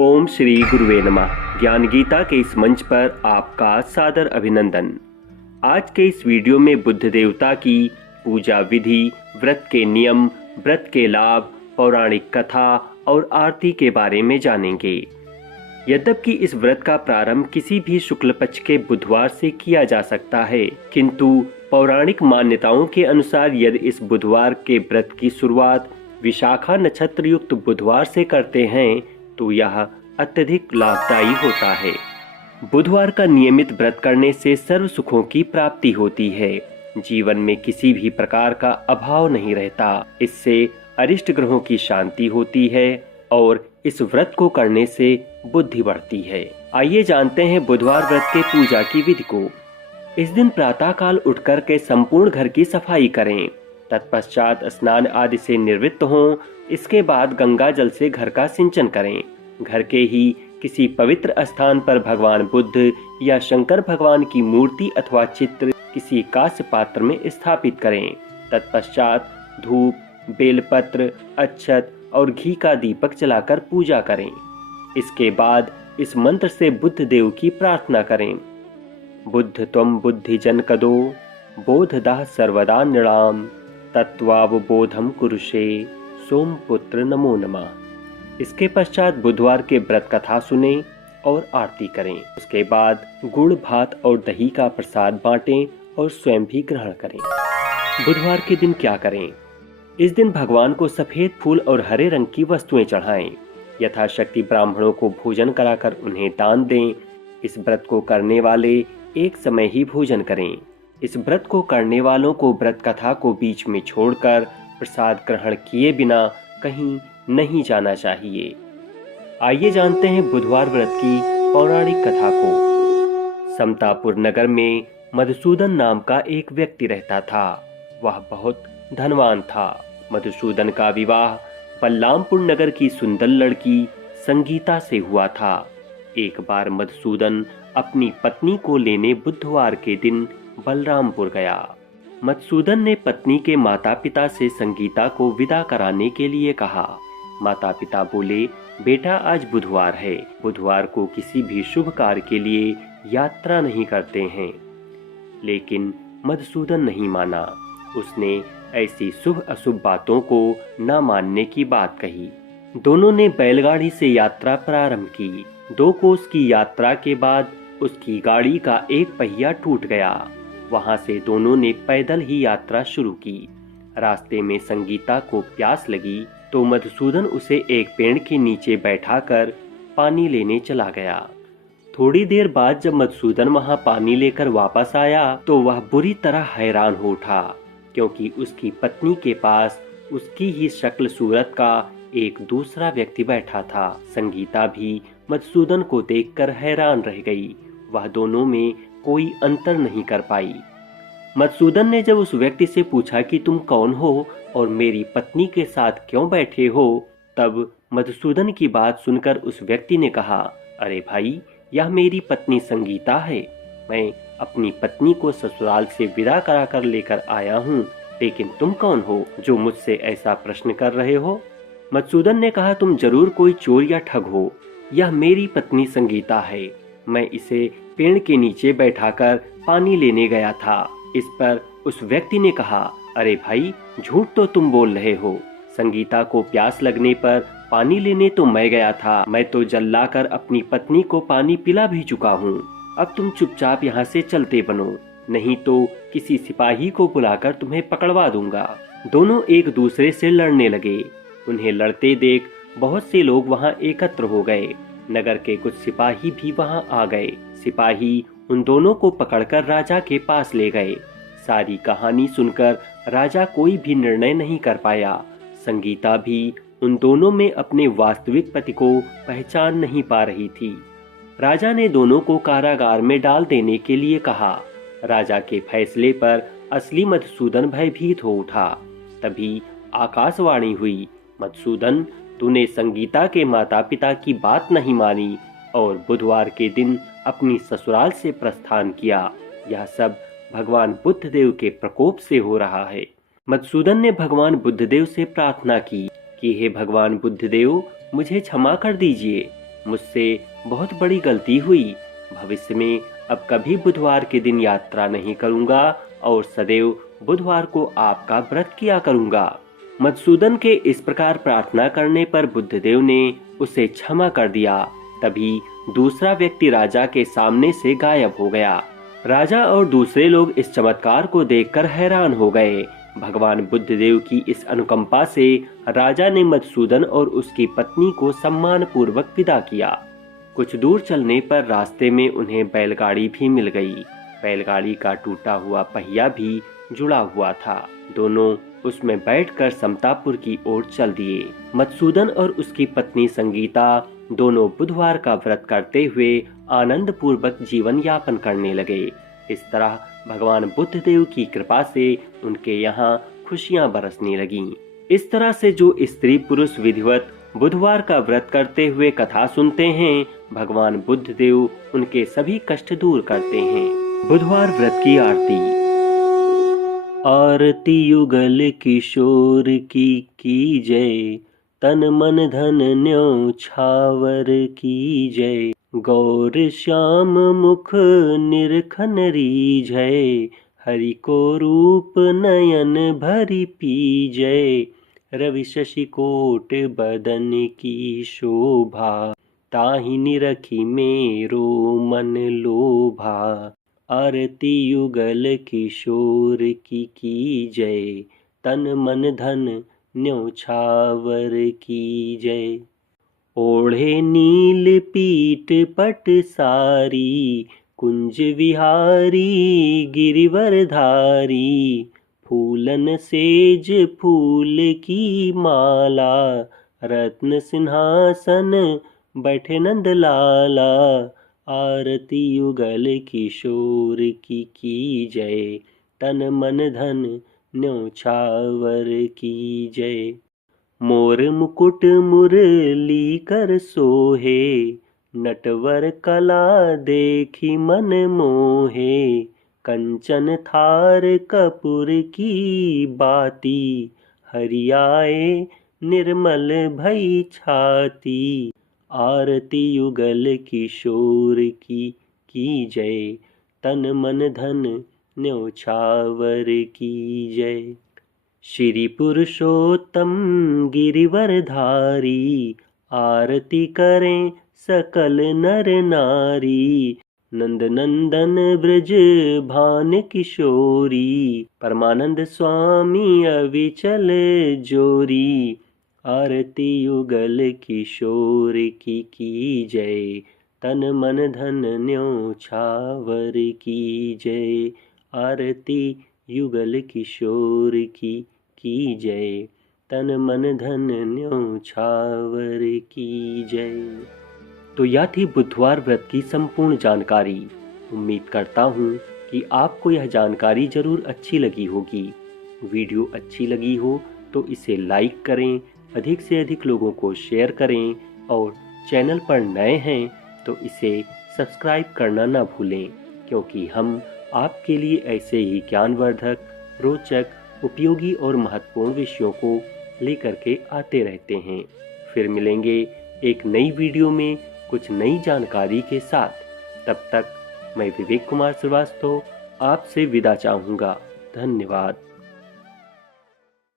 ओम श्री गुरुवे नमः। ज्ञान गीता के इस मंच पर आपका सादर अभिनंदन। आज के इस वीडियो में बुद्ध देवता की पूजा विधि, व्रत के नियम, व्रत के लाभ, पौराणिक कथा और आरती के बारे में जानेंगे। यद्यपि इस व्रत का प्रारंभ किसी भी शुक्ल पक्ष के बुधवार से किया जा सकता है, किंतु पौराणिक मान्यताओं के अनुसार यदि इस बुधवार के व्रत की शुरुआत विशाखा नक्षत्र युक्त बुधवार से करते हैं तो यह अत्यधिक लाभदायी होता है। बुधवार का नियमित व्रत करने से सर्व सुखों की प्राप्ति होती है। जीवन में किसी भी प्रकार का अभाव नहीं रहता। इससे अरिष्ट ग्रहों की शांति होती है और इस व्रत को करने से बुद्धि बढ़ती है। आइए जानते हैं बुधवार व्रत के पूजा की विधि को। इस दिन प्रातः काल उठकर के संपूर्ण घर की सफाई करें। तत्पश्चात स्नान आदि से निवृत्त हों। इसके बाद गंगा जल से घर का सिंचन करें। घर के ही किसी पवित्र स्थान पर भगवान बुद्ध या शंकर भगवान की मूर्ति अथवा चित्र किसी कांस्य पात्र में स्थापित करें। तत्पश्चात धूप, बेलपत्र, अक्षत और घी का दीपक जलाकर पूजा करें। इसके बाद इस मंत्र से बुद्ध देव की प्रार्थना करें। बुद्ध त्वं बुद्धि जनकदो बोधदः सर्वदा नृणाम तत्वावबोधम कुरुषे सोमपुत्र नमो नमः। इसके पश्चात बुधवार के व्रत कथा सुने और आरती करें। उसके बाद गुड़, भात और दही का प्रसाद बांटें और स्वयं भी ग्रहण करें। बुधवार के दिन क्या करें? इस दिन भगवान को सफेद फूल और हरे रंग की वस्तुएं चढ़ाएं। यथाशक्ति ब्राह्मणों को भोजन कराकर उन्हें दान दें। इस व्रत को करने वाले एक समय ही भोजन करें। इस व्रत को करने वालों को व्रत कथा को बीच में छोड़कर प्रसाद ग्रहण किए बिना कहीं नहीं जाना चाहिए। आइए जानते हैं बुधवार व्रत की पौराणिक कथा को। समतापुर नगर में मधुसूदन नाम का एक व्यक्ति रहता था। वह बहुत धनवान था। मधुसूदन का विवाह बलरामपुर नगर की सुंदर लड़की संगीता से हुआ था। एक बार मधुसूदन अपनी पत्नी को लेने बुधवार के दिन बलरामपुर गया। मधुसूदन ने पत्नी के माता पिता से संगीता को विदा कराने के लिए कहा। माता पिता बोले, बेटा आज बुधवार है, बुधवार को किसी भी शुभ कार्य के लिए यात्रा नहीं करते हैं। लेकिन मधुसूदन नहीं माना। उसने ऐसी शुभ अशुभ बातों को न मानने की बात कही। दोनों ने बैलगाड़ी से यात्रा प्रारंभ की। 2 कोस की यात्रा के बाद उसकी गाड़ी का एक पहिया टूट गया। वहां से दोनों ने पैदल ही यात्रा शुरू की। रास्ते में संगीता को प्यास लगी तो मधुसूदन उसे एक पेड़ के नीचे बैठाकर पानी लेने चला गया। थोड़ी देर बाद जब मधुसूदन वहां पानी लेकर वापस आया तो वह बुरी तरह हैरान हो उठा, क्योंकि उसकी पत्नी के पास उसकी ही शक्ल सूरत का एक दूसरा व्यक्ति बैठा था। संगीता भी मधुसूदन को देखकर हैरान रह गई। वह दोनों में कोई अंतर नहीं कर पाई। मधुसूदन ने जब उस व्यक्ति से पूछा कि तुम कौन हो और मेरी पत्नी के साथ क्यों बैठे हो, तब मधुसूदन की बात सुनकर उस व्यक्ति ने कहा, अरे भाई, यह मेरी पत्नी संगीता है। मैं अपनी पत्नी को ससुराल से विदा कराकर लेकर आया हूँ, लेकिन तुम कौन हो जो मुझसे ऐसा प्रश्न कर रहे हो? मधुसूदन ने कहा, तुम जरूर कोई चोर या ठग हो। यह मेरी पत्नी संगीता है। मैं इसे पेड़ के नीचे बैठाकर पानी लेने गया था। इस पर उस व्यक्ति ने कहा, अरे भाई, झूठ तो तुम बोल रहे हो। संगीता को प्यास लगने पर पानी लेने तो मैं गया था। मैं तो जल लाकर अपनी पत्नी को पानी पिला भी चुका हूँ। अब तुम चुपचाप यहाँ से चलते बनो, नहीं तो किसी सिपाही को बुलाकर तुम्हें पकड़वा दूंगा। दोनों एक दूसरे से लड़ने लगे। उन्हें लड़ते देख बहुत से लोग वहाँ एकत्र हो गए। नगर के कुछ सिपाही भी वहाँ आ गए। सिपाही उन दोनों को पकड़कर राजा के पास ले गए। सारी कहानी सुनकर राजा कोई भी निर्णय नहीं कर पाया। संगीता भी उन दोनों में अपने वास्तविक पति को पहचान नहीं पा रही थी। राजा ने दोनों को कारागार में डाल देने के लिए कहा। राजा के फैसले पर असली मधुसूदन भयभीत हो उठा। तभी आकाशवाणी हुई, मधुसूदन, तूने संगीता के माता पिता की बात नहीं मानी और बुधवार के दिन अपनी ससुराल से प्रस्थान किया। यह सब भगवान बुद्ध देव के प्रकोप से हो रहा है। मधुसूदन ने भगवान बुद्ध देव से प्रार्थना की कि हे भगवान बुद्ध देव, मुझे क्षमा कर दीजिए। मुझसे बहुत बड़ी गलती हुई। भविष्य में अब कभी बुधवार के दिन यात्रा नहीं करूंगा और सदैव बुधवार को आपका व्रत किया करूंगा। मधुसूदन के इस प्रकार प्रार्थना करने पर बुद्धदेव ने उसे क्षमा कर दिया। तभी दूसरा व्यक्ति राजा के सामने से गायब हो गया। राजा और दूसरे लोग इस चमत्कार को देखकर हैरान हो गए। भगवान बुद्धदेव की इस अनुकंपा से राजा ने मधुसूदन और उसकी पत्नी को सम्मान पूर्वक विदा किया। कुछ दूर चलने पर रास्ते में उन्हें बैलगाड़ी भी मिल गई। बैलगाड़ी का टूटा हुआ पहिया भी जुड़ा हुआ था। दोनों उसमें बैठकर समतापुर की ओर चल दिए। मधुसूदन और उसकी पत्नी संगीता दोनों बुधवार का व्रत करते हुए आनंद पूर्वक जीवन यापन करने लगे। इस तरह भगवान बुद्धदेव की कृपा से उनके यहाँ खुशियां बरसने लगीं। इस तरह से जो स्त्री पुरुष विधिवत बुधवार का व्रत करते हुए कथा सुनते हैं, भगवान बुद्धदेव उनके सभी कष्ट दूर करते हैं। बुधवार व्रत की आरती। आरती युगल किशोर की जय, तन मन धन न्योछावर की जय। गौर श्याम मुख निरखन रीझै, हरि को रूप नयन भरि पीजै। रवि शशि कोट बदन की शोभा, ताहि निरखी मेरो मन लोभा। आरती युगल किशोर की जय, तन मन धन न्योछावर की जय। ओढ़े नील पीठ पट सारी, कुंज विहारी गिरिवर धारी। फूलन सेज फूल की माला, रत्न सिंहासन बैठे नंद लाला। आरती युगल किशोर की जय, तन मन धन न्योछावर की जय। मोर मुकुट मुरली कर सोहे, नटवर कला देखी मन मोहे। कंचन थार कपूर की बाती, हरियाए निर्मल भई छाती। आरती युगल किशोर की जय, तन मन धन न्योछावर की जय। श्री पुरुषोत्तम गिरिवर धारी, आरती करें सकल नर नारी। नंद नंदन ब्रज भान किशोरी, परमानंद स्वामी अविचल जोरी। आरती युगल किशोर की जय, तन मन धन न्योछावर की जय। आरती युगल किशोर की जय, तन मन धन न्योछावर की जय। तो यह थी बुधवार व्रत की संपूर्ण जानकारी। उम्मीद करता हूँ कि आपको यह जानकारी जरूर अच्छी लगी होगी। वीडियो अच्छी लगी हो तो इसे लाइक करें, अधिक से अधिक लोगों को शेयर करें और चैनल पर नए हैं तो इसे सब्सक्राइब करना ना भूलें, क्योंकि हम आपके लिए ऐसे ही ज्ञानवर्धक, रोचक, उपयोगी और महत्वपूर्ण विषयों को लेकर के आते रहते हैं। फिर मिलेंगे एक नई वीडियो में कुछ नई जानकारी के साथ। तब तक मैं विवेक कुमार श्रीवास्तव आपसे विदा चाहूँगा। धन्यवाद।